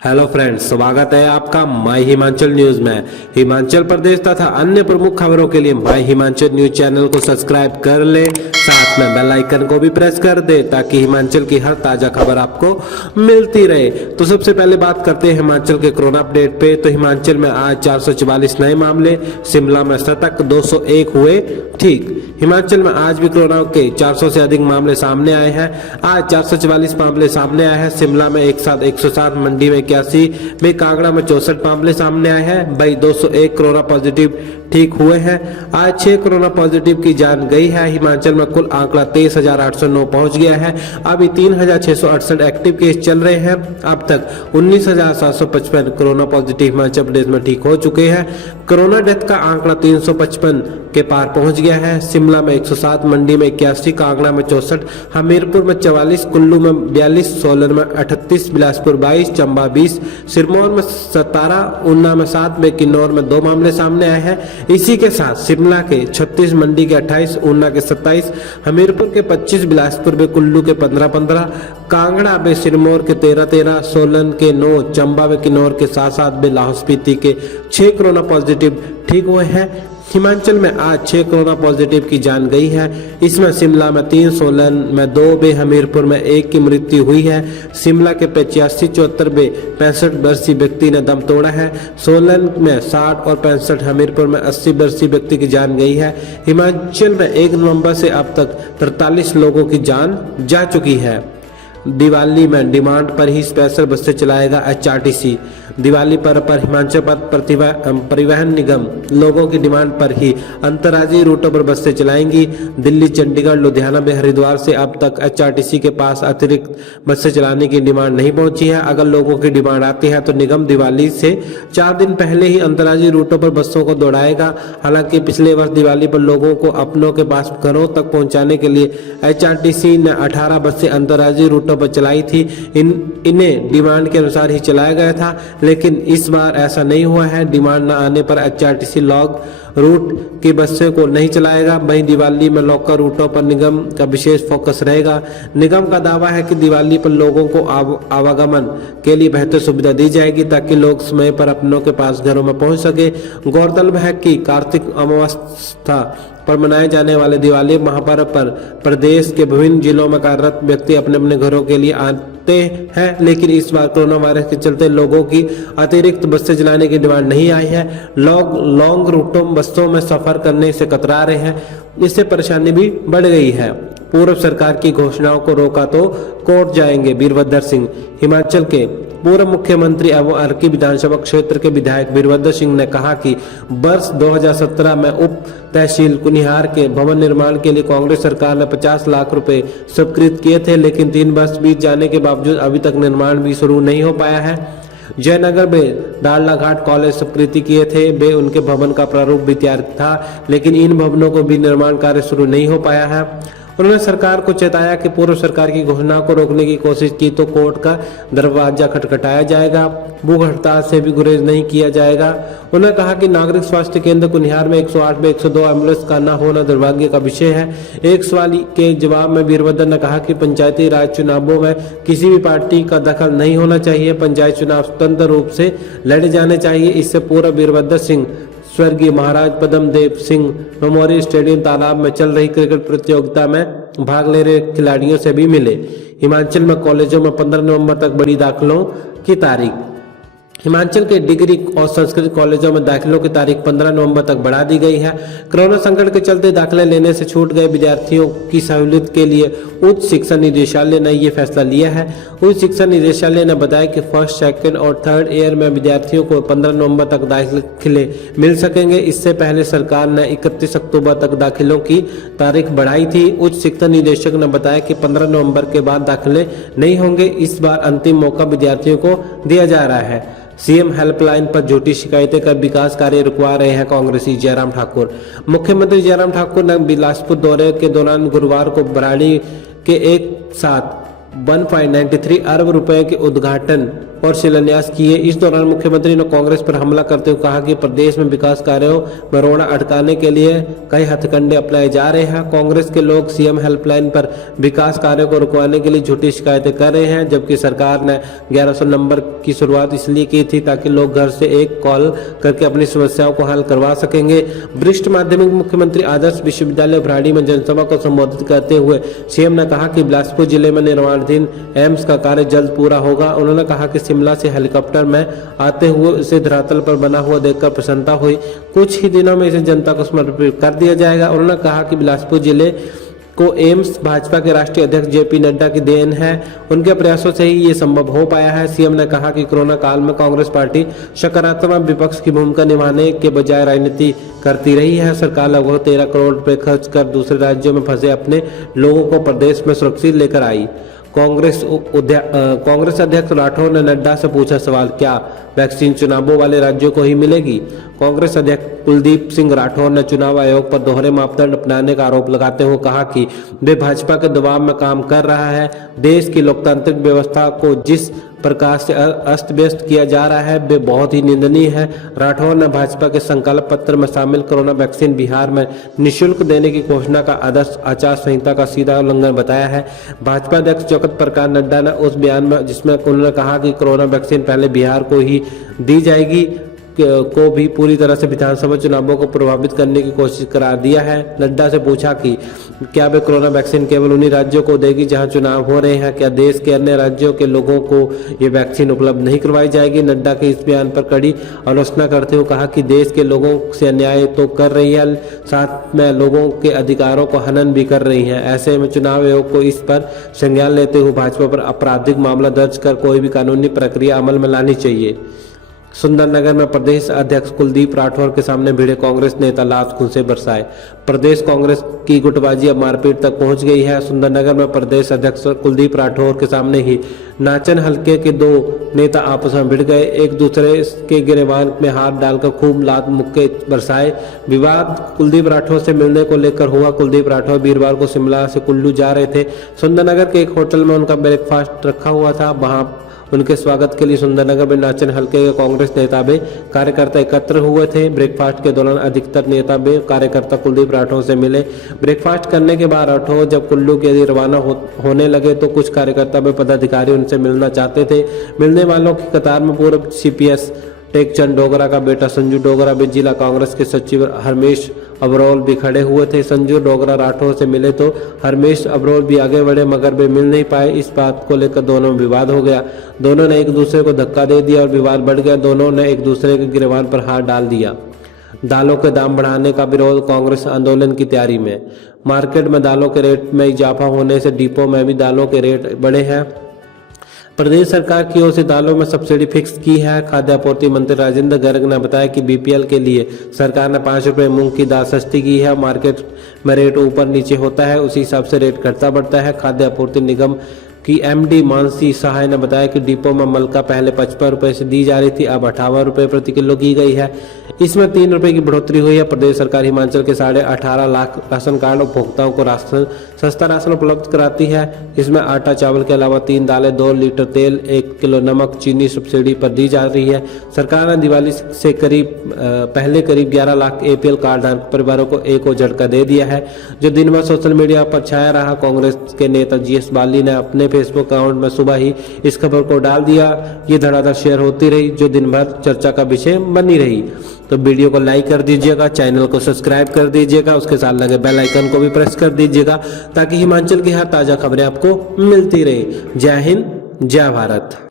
Hello friends, स्वागत है आपका माय हिमाचल न्यूज में। हिमाचल प्रदेश तथा अन्य प्रमुख खबरों के लिए माय हिमाचल न्यूज चैनल को सब्सक्राइब कर ले, साथ में बेल आइकन को भी प्रेस कर दे ताकि हिमाचल की हर ताजा खबर आपको मिलती रहे। तो सबसे पहले बात करते हैं हिमाचल के कोरोना अपडेट पे। तो हिमाचल में आज 444 नए मामले, शिमला में शतक 201 हुए ठीक। हिमाचल में आज भी कोरोना के 400 से अधिक मामले सामने आए हैं। आज 444 मामले सामने आए हैं। शिमला में एक साथ 107, मंडी में 81, में कांगड़ा में 64 मामले सामने आए हैं। भाई 201 कोरोना पॉजिटिव ठीक हुए हैं। आज 6 कोरोना पॉजिटिव की जान गई है। हिमाचल में कुल आंकड़ा 23,809 पहुंच गया है। अभी 3,668 एक्टिव केस चल रहे हैं। अब तक 19,755 कोरोना पॉजिटिव हिमाचल प्रदेश में ठीक हो चुके हैं। कोरोना डेथ का आंकड़ा 355 के पार पहुंच गया है। शिमला में 107, मंडी में 81, कांगड़ा में 64, हमीरपुर में 44, कुल्लू में 42, सोलन में 38, बिलासपुर 22, चंबा 20, सिरमौर में 17, ऊना में 7, में किन्नौर में 2 मामले सामने आए हैं। इसी के साथ शिमला के 36, मंडी के 28, ऊना के 27, हमीरपुर के 25, बिलासपुर में कुल्लू के 15, कांगड़ा में सिरमौर के 13, सोलन के 9, चंबा में किन्नौर के 7, में लाहौल स्पीति के 6 कोरोना पॉजिटिव ठीक हुए हैं। हिमाचल में आज 6 कोरोना पॉजिटिव की जान गई है। इसमें शिमला में 3, सोलन में 2, हमीरपुर में 1 की मृत्यु हुई है। शिमला के 85, 74 में 65 वर्षीय व्यक्ति ने दम तोड़ा है। सोलन में 60 और 65, हमीरपुर में 80 वर्षीय व्यक्ति की जान गई है। हिमाचल में 1 नवंबर से अब तक 43 लोगों की जान जा चुकी है। दिवाली में डिमांड पर ही स्पेशल बसें चलाएगा एचआरटीसी। दिवाली पर हिमाचल पथ परिवहन निगम लोगों की डिमांड पर ही अंतर्राज्यीय रूटों पर बसें चलाएंगी। दिल्ली, चंडीगढ़, लुधियाना में हरिद्वार से अब तक एचआरटीसी के पास अतिरिक्त बसें चलाने की डिमांड नहीं पहुंची है। अगर लोगों की डिमांड आती है तो निगम दिवाली से 4 दिन पहले ही अंतर्राज्यीय रूटों पर बसों को दौड़ाएगा। हालांकि पिछले वर्ष दिवाली पर लोगों को अपनों के पास घरों तक पहुंचाने के लिए एचआरटीसी ने 18 बसें अंतर्राज्यीय रूटों पर चलाई थी। इन्हें डिमांड के अनुसार ही चलाया गया था, लेकिन इस बार ऐसा नहीं हुआ है। डिमांड न आने पर एचआरटीसी लॉन्ग रूट की बसों को नहीं चलाएगा। वहीं दिवाली में लोकल रूटों पर निगम का विशेष फोकस रहेगा। निगम का दावा है कि दिवाली पर लोगों को आवागमन के लिए बेहतर सुविधा दी जाएगी ताकि लोग समय पर अपनों के पास घरों में पहुंच सके। गौरतलब है कि कार्तिक अमावस्या पर मनाए जाने वाले दिवाली महापर्व पर प्रदेश के विभिन्न जिलों में कार्यरत व्यक्ति अपने अपने घरों के लिए आते हैं, लेकिन इस बार कोरोना वायरस के चलते लोगों की अतिरिक्त बसें चलाने की डिमांड नहीं आई है। लोग लॉन्ग रूटों बसों में सफर करने से कतरा रहे हैं, इससे परेशानी भी बढ़ गई है। पूर्व सरकार की घोषणाओं को रोका तो कोर्ट जाएंगे, वीरभद्र सिंह। हिमाचल के पूर्व मुख्यमंत्री एवं अर्की विधानसभा क्षेत्र के विधायक वीरभद्र सिंह ने कहा कि वर्ष 2017 में उप तहसील कुनिहार के भवन निर्माण के लिए कांग्रेस सरकार ने 50 लाख रुपए स्वीकृत किए थे, लेकिन 3 वर्ष बीत जाने के बावजूद अभी तक निर्माण भी शुरू नहीं हो पाया है। जयनगर में डालनाघाट कॉलेज स्वीकृति किए थे, वे उनके भवन का प्रारूप भी तैयार था, लेकिन इन भवनों को भी निर्माण कार्य शुरू नहीं हो पाया है। उन्होंने सरकार को चेताया कि पूर्व सरकार की घोषणा को रोकने की कोशिश की तो कोर्ट का दरवाजा खटखटाया जाएगा, भूख हड़ताल से भी गुरेज नहीं किया जाएगा। उन्होंने कहा कि नागरिक स्वास्थ्य केंद्र कुनिहार में 108 में 102 एम्बुलेंस का न होना दुर्भाग्य का विषय है। एक सवाल के जवाब में वीरभद्र ने कहा कि पंचायती राज चुनावों में किसी भी पार्टी का दखल नहीं होना चाहिए। पंचायत चुनाव स्वतंत्र रूप से लड़े जाने चाहिए। इससे पूर्व वीरभद्र सिंह स्वर्गीय महाराज पद्म देव सिंह मेमोरियल स्टेडियम तालाब में चल रही क्रिकेट प्रतियोगिता में भाग ले रहे खिलाड़ियों से भी मिले। हिमाचल में कॉलेजों में 15 नवंबर तक बड़ी दाखिलों की तारीख। हिमाचल के डिग्री और संस्कृत कॉलेजों में दाखिलों की तारीख 15 नवंबर तक बढ़ा दी गई है। कोरोना संकट के चलते दाखिले लेने से छूट गए विद्यार्थियों की सहूलियत के लिए उच्च शिक्षा निदेशालय ने यह फैसला लिया है। उच्च शिक्षा निदेशालय ने बताया कि फर्स्ट, सेकंड और थर्ड ईयर में विद्यार्थियों को 15 नवंबर तक दाखिले मिल सकेंगे। इससे पहले सरकार ने 31 अक्टूबर तक दाखिलों की तारीख बढ़ाई थी। उच्च शिक्षा निदेशक ने बताया कि 15 नवंबर के बाद दाखिले नहीं होंगे। इस बार अंतिम मौका विद्यार्थियों को दिया जा रहा है। सीएम हेल्पलाइन पर झूठी शिकायतें कर विकास कार्य रुकवा रहे हैं कांग्रेसी जयराम ठाकुर। मुख्यमंत्री जयराम ठाकुर ने बिलासपुर दौरे के दौरान गुरुवार को बराड़ी के एक साथ 1.93 अरब रुपए के उद्घाटन और शिलान्यास किए। इस दौरान मुख्यमंत्री ने कांग्रेस पर हमला करते हुए कहा कि प्रदेश में विकास कार्यों में रोड़ा अटकाने के लिए कई हथकंडे अपनाए जा रहे हैं। कांग्रेस के लोग सीएम हेल्पलाइन पर विकास कार्यों को रुकवाने के लिए झूठी शिकायतें कर रहे हैं, जबकि सरकार ने 1100 नंबर की शुरुआत इसलिए की थी ताकि लोग घर से एक कॉल करके अपनी समस्याओं को हल करवा सकेंगे। वरिष्ठ माध्यमिक मुख्यमंत्री आदर्श विश्वविद्यालय भराड़ी में जनसभा को संबोधित करते हुए सीएम ने कहा कि बिलासपुर जिले में निर्माणाधीन एम्स का कार्य जल्द पूरा होगा। उन्होंने कहा कि शिमला से हेलीकॉप्टर में आते हुए इसे धरातल पर बना हुआ देखकर प्रसन्नता हुई। कुछ ही दिनों में इसे जनता को समर्पित कर दिया जाएगा। उन्होंने कहा कि बिलासपुर जिले को एम्स भाजपा के राष्ट्रीय अध्यक्ष जेपी नड्डा की देन है। उनके प्रयासों से ही ये संभव हो पाया है। सीएम ने कहा कि कोरोना काल में कांग्रेस पार्टी सकारात्मक विपक्ष की भूमिका निभाने के बजाय राजनीति करती रही है। सरकार लगभग 13 करोड़ रुपए खर्च कर दूसरे राज्यों में फंसे अपने लोगों को प्रदेश में सुरक्षित लेकर आई। कांग्रेस अध्यक्ष राठौर ने नड्डा से पूछा सवाल, क्या वैक्सीन चुनावों वाले राज्यों को ही मिलेगी? कांग्रेस अध्यक्ष कुलदीप सिंह राठौर ने चुनाव आयोग पर दोहरे मापदंड अपनाने का आरोप लगाते हुए कहा कि वे भाजपा के दबाव में काम कर रहा है। देश की लोकतांत्रिक व्यवस्था को जिस प्रकार से अस्त व्यस्त किया जा रहा है वे बहुत ही निंदनीय है। राठौर ने भाजपा के संकल्प पत्र में शामिल कोरोना वैक्सीन बिहार में निःशुल्क देने की घोषणा का आदर्श आचार संहिता का सीधा उल्लंघन बताया है। भाजपा अध्यक्ष जगत प्रकाश नड्डा ने उस बयान में जिसमें उन्होंने कहा कि कोरोना वैक्सीन पहले बिहार को ही दी जाएगी को भी पूरी तरह से विधानसभा चुनावों को प्रभावित करने की कोशिश करार दिया है। नड्डा से पूछा कि क्या वे कोरोना वैक्सीन केवल उन्हीं राज्यों को देगी जहां चुनाव हो रहे हैं? क्या देश के अन्य राज्यों के लोगों को ये वैक्सीन उपलब्ध नहीं करवाई जाएगी? नड्डा के इस बयान पर कड़ी आलोचना करते हुए कहा कि देश के लोगों से अन्याय तो कर रही है, साथ में लोगों के अधिकारों को हनन भी कर रही है। ऐसे में चुनाव आयोग को इस पर संज्ञान लेते हुए भाजपा पर आपराधिक मामला दर्ज कर कोई भी कानूनी प्रक्रिया अमल में लानी चाहिए। सुंदरनगर में प्रदेश अध्यक्ष कुलदीप राठौर के सामने भिड़े कांग्रेस नेता लात घूंसे बरसाए। प्रदेश कांग्रेस की गुटबाजी अब मारपीट तक पहुंच गई है। सुंदरनगर में प्रदेश अध्यक्ष कुलदीप राठौर के सामने ही नाचन हलके के दो नेता आपस में भिड़ गए, एक दूसरे के गिरेबान में हाथ डालकर खूब लात मुक्के बरसाए। विवाद कुलदीप राठौर से मिलने को लेकर हुआ। कुलदीप राठौर वीरवार को शिमला से कुल्लू जा रहे थे। सुंदरनगर के एक होटल में उनका ब्रेकफास्ट रखा हुआ था। वहां उनके स्वागत के लिए सुंदरनगर में नाचन हलके के कांग्रेस नेता व कार्यकर्ता एकत्र हुए थे। ब्रेकफास्ट के दौरान अधिकतर नेता व कार्यकर्ता कुलदीप राठौर से मिले। ब्रेकफास्ट करने के बाद राठौर जब कुल्लू के लिए रवाना होने लगे तो कुछ कार्यकर्ता व पदाधिकारी उनसे मिलना चाहते थे। मिलने वालों की कतार में पूर्व सीपीएस टेकचंद डोगरा का बेटा संजू डोगरा भी जिला कांग्रेस के सचिव हरमेश अबरोल भी खड़े हुए थे। संजू डोगरा राठौर से मिले तो हरमेश अबरोल भी आगे बढ़े, मगर वे मिल नहीं पाए। इस बात को लेकर दोनों में विवाद हो गया। दोनों ने एक दूसरे को धक्का दे दिया और विवाद बढ़ गया। दोनों ने एक दूसरे के गिरबान पर हाथ डाल दिया। दालों के दाम बढ़ाने का विरोध, कांग्रेस आंदोलन की तैयारी में। मार्केट में दालों के रेट में इजाफा होने से डिपो में भी दालों के रेट बढ़े हैं। प्रदेश सरकार की ओर से दालों में सब्सिडी फिक्स की है। खाद्य आपूर्ति मंत्री राजेंद्र गर्ग ने बताया कि बीपीएल के लिए सरकार ने 5 रुपये मूंग की दाल सस्ती की है। मार्केट में रेट ऊपर नीचे होता है, उसी हिसाब से रेट घटता बढ़ता है। खाद्य आपूर्ति निगम की एमडी मानसी सहाय ने बताया कि डिपो में मलका पहले 55 रुपये से दी जा रही थी, अब 58 रुपये प्रति किलो की गई है। इसमें 3 रुपये की बढ़ोतरी हुई है। प्रदेश सरकार हिमाचल के 18.5 लाख राशन कार्ड उपभोक्ताओं को सस्ता राशन उपलब्ध कराती है। इसमें आटा चावल के अलावा 3 दालें, 2 लीटर तेल, 1 किलो नमक, चीनी सब्सिडी पर दी जा रही है। सरकार ने दिवाली से पहले करीब 11 लाख एपीएल कार्डधारक परिवारों को एक और झटका दे दिया है, जो दिन भर सोशल मीडिया पर छाया रहा। कांग्रेस के नेता जीएस बाली ने अपने फेसबुक अकाउंट में सुबह ही इस खबर को डाल दिया। ये धड़ाधड़ शेयर होती रही, जो दिन भर चर्चा का विषय बनी रही। तो वीडियो को लाइक कर दीजिएगा, चैनल को सब्सक्राइब कर दीजिएगा, उसके साथ लगे बेल आइकन को भी प्रेस कर दीजिएगा ताकि हिमाचल की हर ताजा खबरें आपको मिलती रहे। जय हिंद, जय भारत।